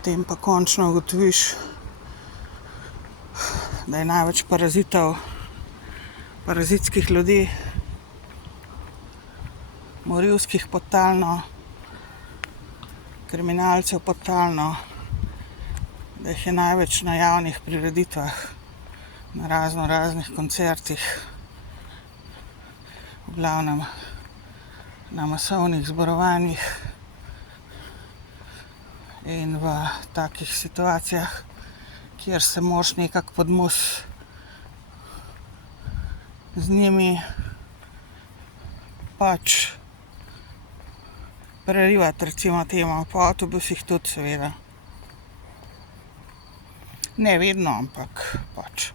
Potem pa končno ugotoviš, da je največ parazitov, parazitskih ljudi, morilskih podtalno, kriminalcev podtalno, da jih je največ na javnih prireditvah, na raznih koncertih, v glavnem na masovnih zborovanjih in v takih situacijah, kjer se moraš nekako pod mus z njimi pač prerivati, recimo temu, po avtobusih tudi seveda. Ne vedno, ampak pač.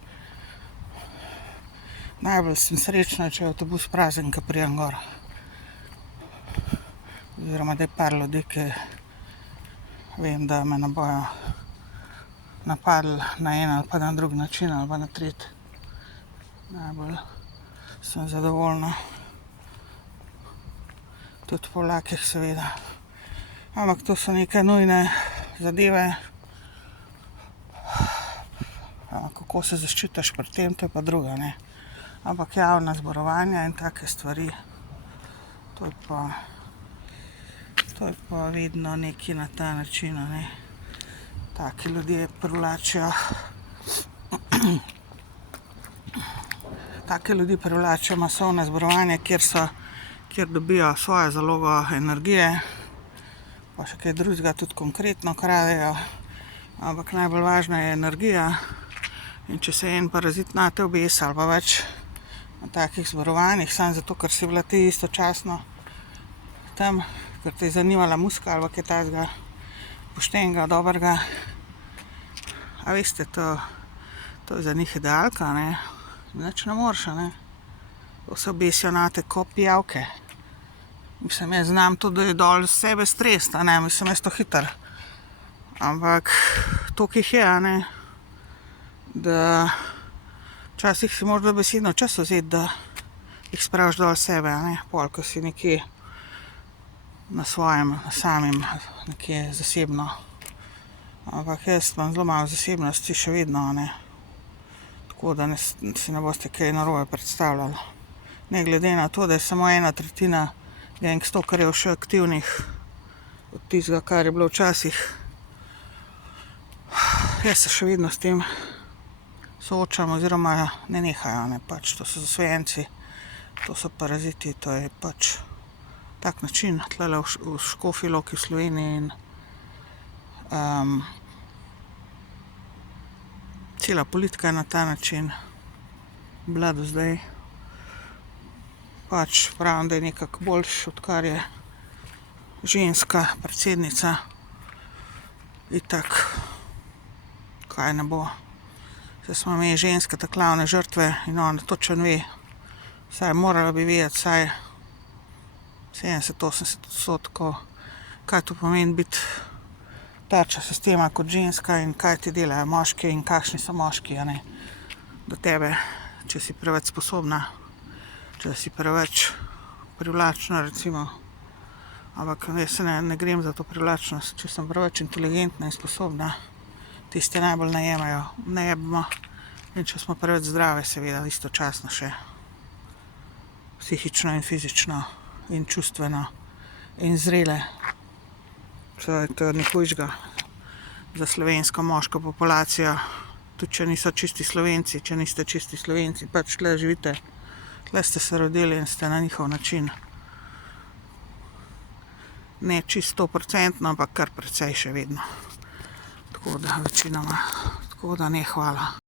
Najbolj sem srečna, če je avtobus prazen, ko pridem gor. Oziroma, da je par ljudi, ki vem, da me ne bojo napadli na en ali pa na drug način ali pa na tretji. Najbolj sem zadovoljna. Tudi po vlakih seveda. Ampak to so neke nujne zadeve. Kako se zaščitiš pred tem, to je pa druga, ne. Ampak javna zborovanja in take stvari, to je pa vedno nekaj na ta način, ne. Taki ljudje privlačijo take ljudi privlačijo masovna zborovanja, kjer dobijo svojo zalogo energije, pa še kaj drugega, tudi konkretno kradejo, ampak najbolj važna je energija. In če se en parazit nate obesi ali pa več na takih zborovanjih, samo zato, ker si bila ti istočasno tam, ker te je zanimala muzika ali pa kaj takega poštenega, dobrega. A veste, to je za njih idealka, ne. Nič ne moreš, ne. To se obesijo nate ko pijavke. Mislim, jaz znam to, da je dol sebe stres, a ne, mislim, jaz to hitro. Ampak toliko jih je, a ne, da včasih si moraš dobesedno čas vzeti, da jih spraviš dol sebe, a ne, pol, ko si nekje na svojem, samem, nekje zasebno. Ampak jaz imam zelo malo zasebnosti še vedno, a ne. Tako da si ne boste kaj narobe predstavljali. Ne glede na to, da je samo 1/3 gangstokerjev še aktivnih od tistega, kar je bilo včasih. Jaz se še vedno s tem soočam oziroma ne nehajo, ne, pač to so zasvojenci, to so paraziti, to je pač tak način tlele v Škofji Loki v Sloveniji in cela politika je na ta način bila do zdaj. Pač pravim, da je nekako boljše, odkar je ženska predsednica. Itak, kaj ne bo. Saj smo mi ženske ta glavne žrtve in ona točno ve, vsaj morala bi vedeti, vsaj 70-80%, kaj to pomeni biti tarča sistema kot ženska in kaj ti delajo moški in kakšni so moški, a ne, do tebe, če si preveč sposobna, če si preveč privlačna, recimo. Ampak jaz se ne grem za to privlačnost, če sem preveč inteligentna in sposobna, tiste najbolj najebimo. In če smo preveč zdrave, seveda, istočasno še psihično in fizično in čustveno in zrele. To je ni hujšega za slovensko moško populacijo, tudi če niso čisti Slovenci, če niste čisti Slovenci, pač tle živite, tle ste se rodili in ste na njihov način. Ne čisto 100%, ampak kar precej še vedno. Tako da večinoma, tako da ne, hvala.